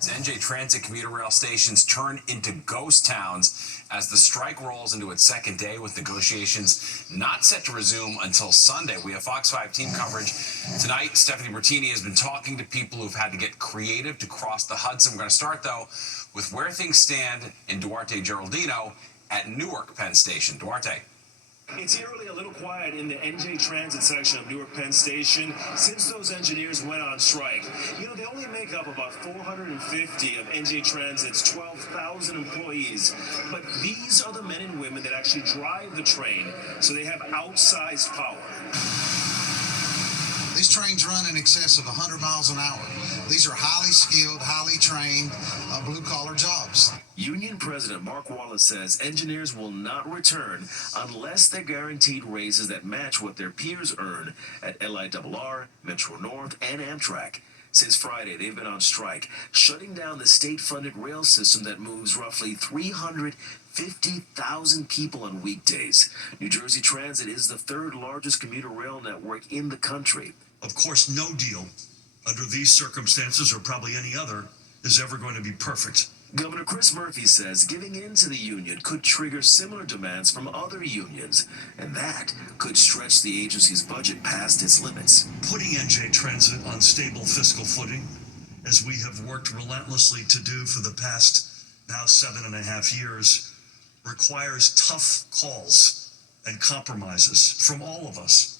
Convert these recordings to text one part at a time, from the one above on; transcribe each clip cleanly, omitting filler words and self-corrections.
NJ Transit commuter rail stations turn into ghost towns as the strike rolls into its second day, with negotiations not set to resume until Sunday. We have Fox 5 team coverage tonight. Stephanie Bertini has been talking to people who've had to get creative to cross the Hudson. We're going to start, though, with where things stand in Duarte Geraldino at Newark Penn Station. Duarte. It's eerily a little quiet in the NJ Transit section of Newark Penn Station since those engineers went on strike. You know, they only make up about 450 of NJ Transit's 12,000 employees, but these are the men and women that actually drive the train, so they have outsized power. These trains run in excess of 100 miles an hour. These are highly skilled, highly trained, blue-collar jobs. Union President Mark Wallace says engineers will not return unless they're guaranteed raises that match what their peers earn at LIRR, Metro North, and Amtrak. Since Friday, they've been on strike, shutting down the state-funded rail system that moves roughly 350,000 people on weekdays. New Jersey Transit is the third largest commuter rail network in the country. Of course, no deal under these circumstances, or probably any other, is ever going to be perfect. Governor Chris Murphy says giving in to the union could trigger similar demands from other unions, and that could stretch the agency's budget past its limits. Putting NJ Transit on stable fiscal footing, as we have worked relentlessly to do for the past now 7.5 years, requires tough calls and compromises from all of us.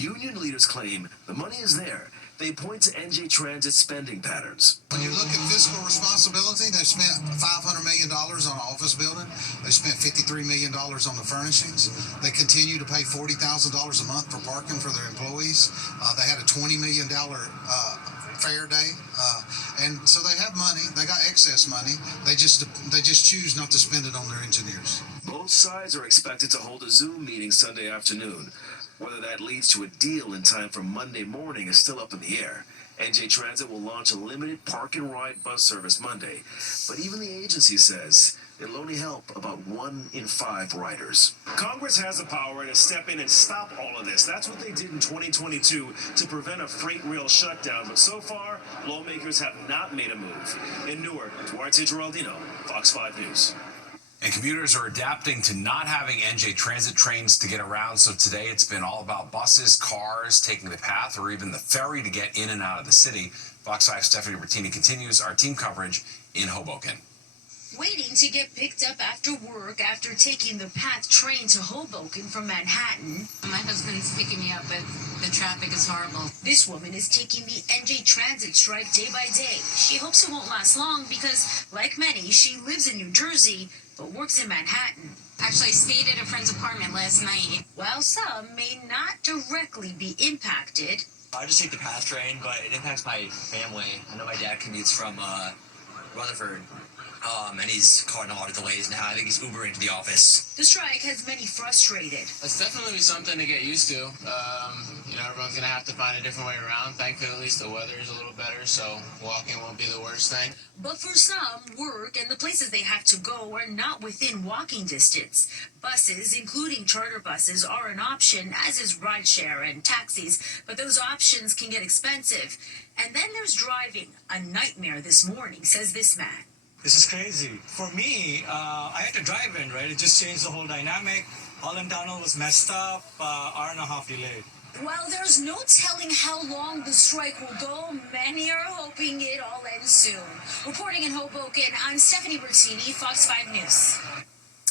Union leaders claim the money is there. They point to NJ Transit's spending patterns. When you look at fiscal responsibility, they spent $500 million on an office building. They spent $53 million on the furnishings. They continue to pay $40,000 a month for parking for their employees. They had a $20 million fair day, and so they have money. They got excess money. They just choose not to spend it on their engineers. Both sides are expected to hold a Zoom meeting Sunday afternoon. Whether that leads to a deal in time for Monday morning is still up in the air. NJ Transit will launch a limited park and ride bus service Monday, but even the agency says it'll only help about 1 in 5 riders. Congress has the power to step in and stop all of this. That's what they did in 2022 to prevent a freight rail shutdown, but so far, lawmakers have not made a move. In Newark, Duarte Geraldino, Fox 5 News. And commuters are adapting to not having NJ Transit trains to get around, so today it's been all about buses, cars, taking the path, or even the ferry to get in and out of the city. Fox 5 Stephanie Bertini continues our team coverage in Hoboken. Waiting to get picked up after work after taking the PATH train to Hoboken from Manhattan. My husband's picking me up, but the traffic is horrible. This woman is taking the NJ Transit strike day by day. She hopes it won't last long because, like many, she lives in New Jersey but works in Manhattan. Actually, I stayed at a friend's apartment last night. While some may not directly be impacted, I just take the PATH train, but it impacts my family. I know my dad commutes from Rutherford, and he's caught in a lot of delays now. I think he's Ubering to the office. the strike has many frustrated. It's definitely something to get used to. Everyone's going to have to find a different way around. Thankfully, at least the weather is a little better, so walking won't be the worst thing. But for some, work and the places they have to go are not within walking distance. Buses, including charter buses, are an option, as is rideshare and taxis, but those options can get expensive. And then there's driving, a nightmare this morning, says this man. This is crazy. For me, I had to drive in, right? It just changed the whole dynamic. Holland Tunnel was messed up, hour and a half delayed. While there's no telling how long the strike will go, many are hoping it all ends soon. Reporting in Hoboken, I'm Stephanie Bertini, Fox 5 News.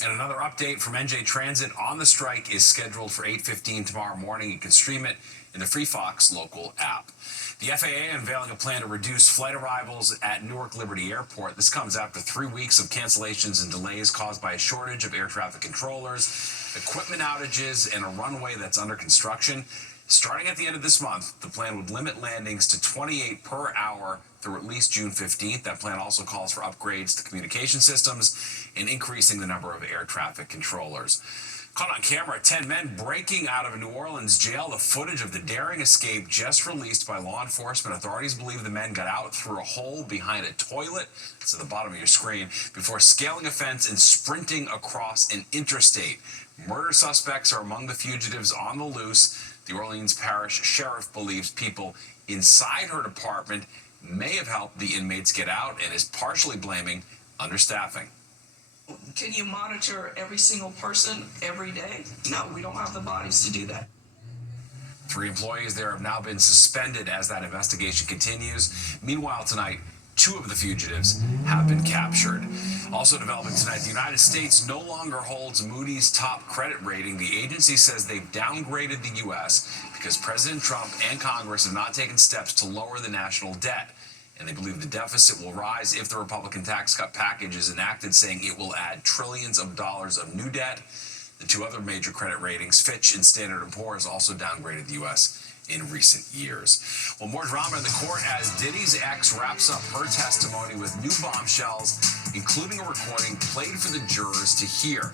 And another update from NJ Transit on the strike is scheduled for 8:15 tomorrow morning. You can stream it in the Free Fox local app. The FAA unveiling a plan to reduce flight arrivals at Newark Liberty Airport. This comes after 3 weeks of cancellations and delays caused by a shortage of air traffic controllers, equipment outages, and a runway that's under construction. Starting at the end of this month, the plan would limit landings to 28 per hour through at least June 15th. That plan also calls for upgrades to communication systems and increasing the number of air traffic controllers. Caught on camera, 10 men breaking out of a New Orleans jail. The footage of the daring escape just released by law enforcement. Authorities believe the men got out through a hole behind a toilet, it's at the bottom of your screen, before scaling a fence and sprinting across an interstate. Murder suspects are among the fugitives on the loose. The Orleans Parish Sheriff believes people inside her department may have helped the inmates get out and is partially blaming understaffing. Can you monitor every single person every day? No, we don't have the bodies to do that. 3 employees there have now been suspended as that investigation continues. Meanwhile, tonight, 2 of the fugitives have been captured. Also developing tonight, the United States no longer holds Moody's top credit rating. The agency says they've downgraded the U.S. because President Trump and Congress have not taken steps to lower the national debt. And they believe the deficit will rise if the Republican tax cut package is enacted, saying it will add trillions of dollars of new debt. The 2 other major credit ratings, Fitch and Standard & Poor's, also downgraded the U.S. in recent years. Well, more drama in the court as Diddy's ex wraps up her testimony with new bombshells, including a recording played for the jurors to hear.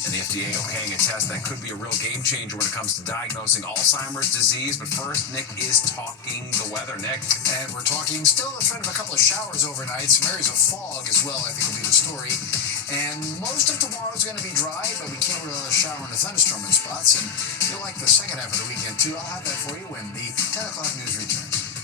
And the FDA okaying a test that could be a real game changer when it comes to diagnosing Alzheimer's disease. But first, Nick is talking the weather. Nick. And we're talking still a trend of a couple of showers overnight. Some areas of fog as well, I think will be the story. And most of tomorrow is going to be dry, but we can't rule out a shower and a thunderstorm in spots. And you'll like the second half of the weekend, too. I'll have that for you when the 10 o'clock news returns.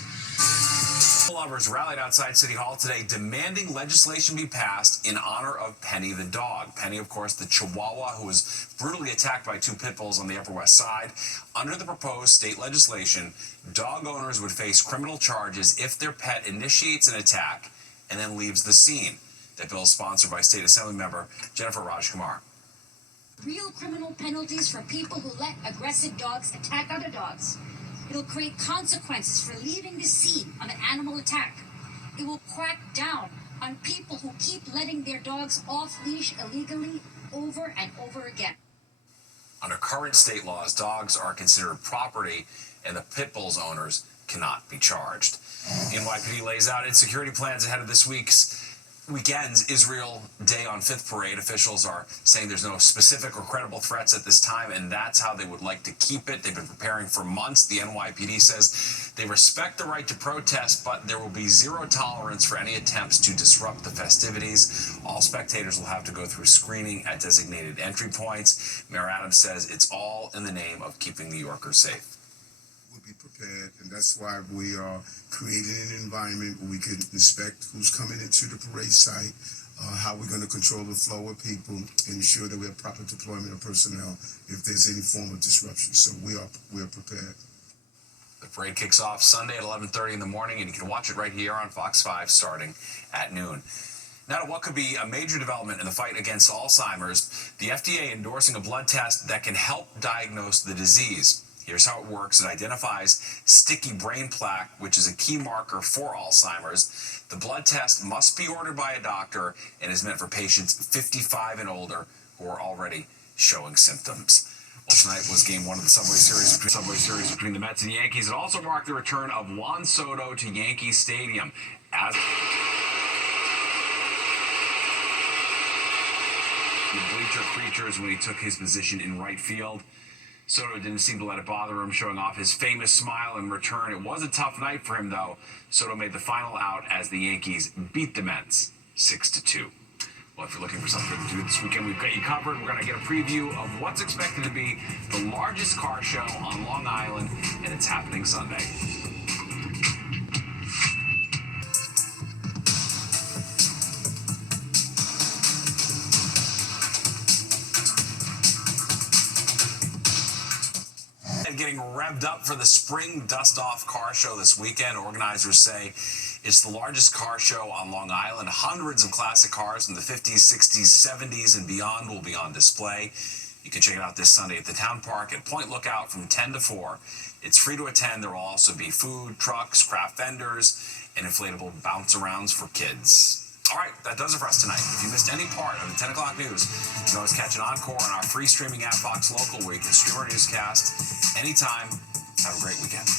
Lovers rallied outside City Hall today demanding legislation be passed in honor of Penny the dog. Penny, of course, the Chihuahua who was brutally attacked by 2 pit bulls on the Upper West Side. Under the proposed state legislation, dog owners would face criminal charges if their pet initiates an attack and then leaves the scene. That bill is sponsored by State Assembly member Jennifer Rajkumar. Real criminal penalties for people who let aggressive dogs attack other dogs. It'll create consequences for leaving the scene of an animal attack. It will crack down on people who keep letting their dogs off leash illegally over and over again. Under current state laws, dogs are considered property and the pit bulls owners cannot be charged. NYPD lays out its security plans ahead of this weekend's Israel Day on 5th parade. Officials are saying there's no specific or credible threats at this time, and that's how they would like to keep it. They've been preparing for months. The NYPD says they respect the right to protest, but there will be zero tolerance for any attempts to disrupt the festivities. All spectators will have to go through screening at designated entry points. Mayor Adams says it's all in the name of keeping New Yorkers safe. Be prepared, and that's why we are creating an environment where we can inspect who's coming into the parade site, how we're going to control the flow of people, and ensure that we have proper deployment of personnel if there's any form of disruption. So we are prepared. The parade kicks off Sunday at 11:30 in the morning, and you can watch it right here on Fox 5 starting at noon. Now to what could be a major development in the fight against Alzheimer's, the FDA endorsing a blood test that can help diagnose the disease. Here's how it works. It identifies sticky brain plaque, which is a key marker for Alzheimer's. The blood test must be ordered by a doctor and is meant for patients 55 and older who are already showing symptoms. Well, tonight was game 1 of the Subway Series between the Mets and Yankees. It also marked the return of Juan Soto to Yankee Stadium. As the bleacher creatures when he took his position in right field. Soto didn't seem to let it bother him, showing off his famous smile in return. It was a tough night for him, though. Soto made the final out as the Yankees beat the Mets 6-2. Well, if you're looking for something to do this weekend, we've got you covered. We're going to get a preview of what's expected to be the largest car show on Long Island, and it's happening Sunday. Getting revved up for the spring dust-off car show this weekend. Organizers say it's the largest car show on Long Island. Hundreds of classic cars from the 50s, 60s, 70s, and beyond will be on display. You can check it out this Sunday at the Town Park at Point Lookout from 10 to 4. It's free to attend. There will also be food, trucks, craft vendors, and inflatable bounce-arounds for kids. All right, that does it for us tonight. If you missed any part of the 10 o'clock news, you can always catch an encore on our free streaming app, Fox Local, where you can stream our newscast anytime. Have a great weekend.